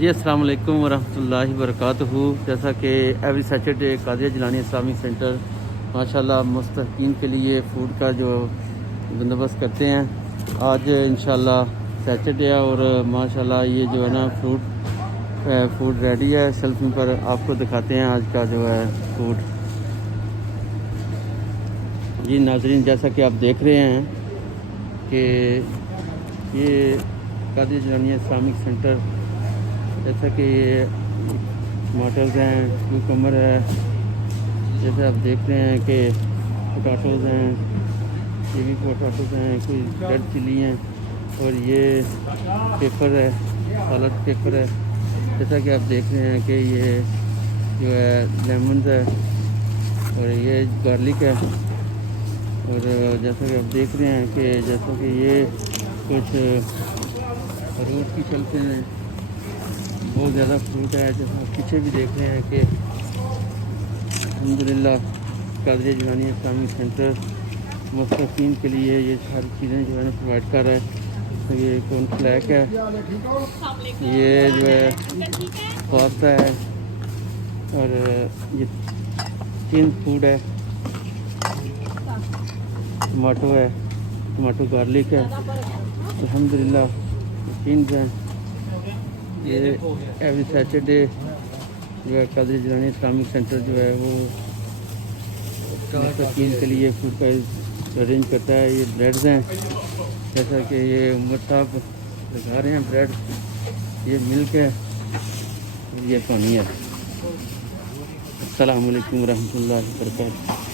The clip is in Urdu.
جی السلام علیکم ورحمۃ اللہ وبرکاتہ۔ جیسا کہ ایوری سیٹرڈے قادریہ جیلانی اسلامک سینٹر ماشاءاللہ مستحقین کے لیے فوڈ کا جو بندوبست کرتے ہیں، آج انشاءاللہ سیٹرڈے ہے اور ماشاءاللہ یہ جو ہے نا فوڈ ریڈی ہے شیلفنگ پر۔ آپ کو دکھاتے ہیں آج کا جو ہے فوڈ۔ جی ناظرین، جیسا کہ آپ دیکھ رہے ہیں کہ یہ قادریہ جیلانی اسلامک سینٹر، جیسا کہ یہ ٹماٹرز ہیں، کیوکمبر ہے، جیسے آپ دیکھ رہے ہیں کہ پوٹاٹوز ہیں، یہ بھی پوٹاٹوز ہیں، کوئی ریڈ چلی ہیں، اور یہ پیپر ہے، سالڈ پیپر ہے۔ جیسا کہ آپ دیکھ رہے ہیں کہ یہ جو ہے لیمنز ہے اور یہ گارلک ہے، اور جیسا کہ آپ دیکھ رہے ہیں کہ جیسا کہ یہ کچھ فروٹ کی شیلفیں ہیں، بہت زیادہ فروٹ ہے۔ جیسا آپ پیچھے بھی دیکھ رہے ہیں کہ الحمدللہ قادریہ جیلانی اسلامک سینٹر مستحقین کے لیے یہ ساری چیزیں جو ہے نا پرووائڈ کر رہا ہے۔ یہ کون فلیک ہے، یہ جو ہے پاستا ہے، اور یہ چین فوڈ ہے، ٹماٹو ہے، ٹماٹو گارلک ہے، الحمدللہ چینز ہیں۔ یہ ایوری سیٹرڈے جو ہے قادریہ جیلانی اسلامک سینٹر جو ہے وہ مستحقین کے لیے فوڈ کا ارینج کرتا ہے۔ یہ بریڈز ہیں، جیسا کہ یہ عمر صاحب لگا رہے ہیں بریڈ، یہ ملک ہے، یہ پانی ہے۔ السلام علیکم ورحمۃ اللہ وبرکاتہ۔